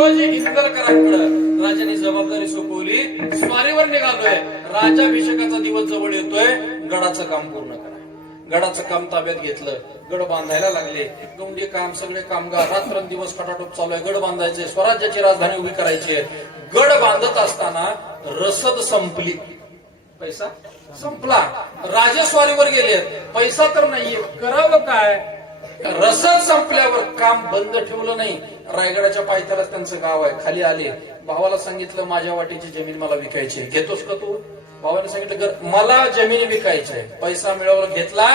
हिरोजी इंदलकरांकडे राजाने जबाबदारी सोपवली. स्वारीवर निघालोय, राज्याभिषेकाचा दिवस जवळ येतोय, गडाचं काम पूर्ण करा. गडाचं काम ताब्यात घेतलं, गड बांधायला लागले. गौंडी काम, सगळे कामगार रात्रंदिवस खटाटोप चालू आहे. गड बांधायचे, स्वराज्याची राजधानी उभी करायची. गड बांधत असताना रसद संपली, पैसा संपला. राजे स्वारीवर गेले, पैसा तर नाहीये, करावं काय? रसद संपल्यावर काम बंद ठेवलं नाही. रायगडाच्या पायथ्यालाच त्यांचं गाव आहे. खाली आले, भावाला सांगितलं माझ्या वाटेची जमीन मला विकायची, घेतोस का तू? भावाने सांगितलं मला जमीन विकायची आहे. पैसा मिळवला, घेतला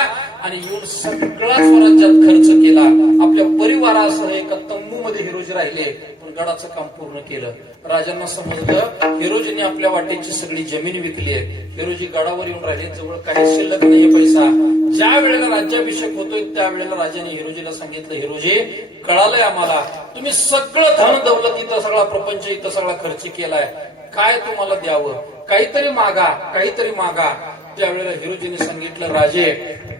आणि येऊन सगळा स्वराज्यात खर्च केला. आपल्या परिवारासह एका तंबू मध्ये हिरोजी राहिले, पण गडाचं काम पूर्ण केलं. राजांना समजलं हिरोजीने आपल्या वाटेची सगळी जमीन विकली आहे. हिरोजी गडावर येऊन राहिले, जवळ काही शिल्लक नाहीये पैसा. ज्या वेळेला राज्याभिषेक होतोय त्यावेळेला राजाने हिरोजीला सांगितलं, हिरोजी कळालंय आम्हाला, तुम्ही सगळं धन दौलत इथं, सगळा प्रपंच इथं सगळा खर्च केलाय, काय तुम्हाला द्यावं? काहीतरी मागा, काहीतरी मागा. त्यावेळेला हिरोजीने सांगितलं, राजे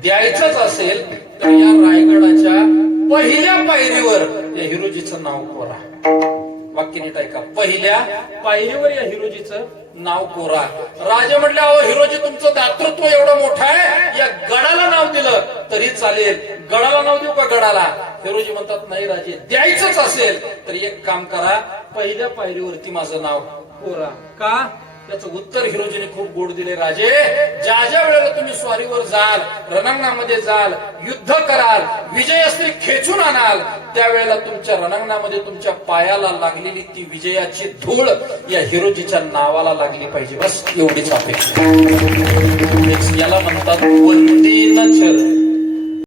द्यायचंच असेल तर या रायगडाच्या पहिल्या पायरीवर या हिरोजीचं नाव कोरा. वाक्य नीट ऐका, पहिल्या पायरीवर या हिरोजीचं नाव कोरा. राजे म्हटले, अहो हिरोजी तुमचं दातृत्व एवढं मोठं आहे, या गडाला नाव दिलं तरी चालेल. गडाला नाव देऊ का गडाला? हिरोजी म्हणतात, नाही राजे, द्यायचंच असेल तर एक काम करा, पहिल्या पायरीवरती माझं नाव कोरा. का? त्याचं उत्तर हिरोजीने खूप गोड दिले. राजे ज्या ज्या वेळेला तुम्ही स्वारीवर जाल, रणांगणामध्ये जाल, युद्ध कराल, विजयास्त्री खेचून आणाल, त्यावेळेला तुमच्या रणांगणामध्ये तुमच्या पायाला लागलेली ती विजयाची धूळ या हिरोजीच्या नावाला लागली पाहिजे. बस एवढीच अपेक्षा. याला म्हणतात वंदीन चरण.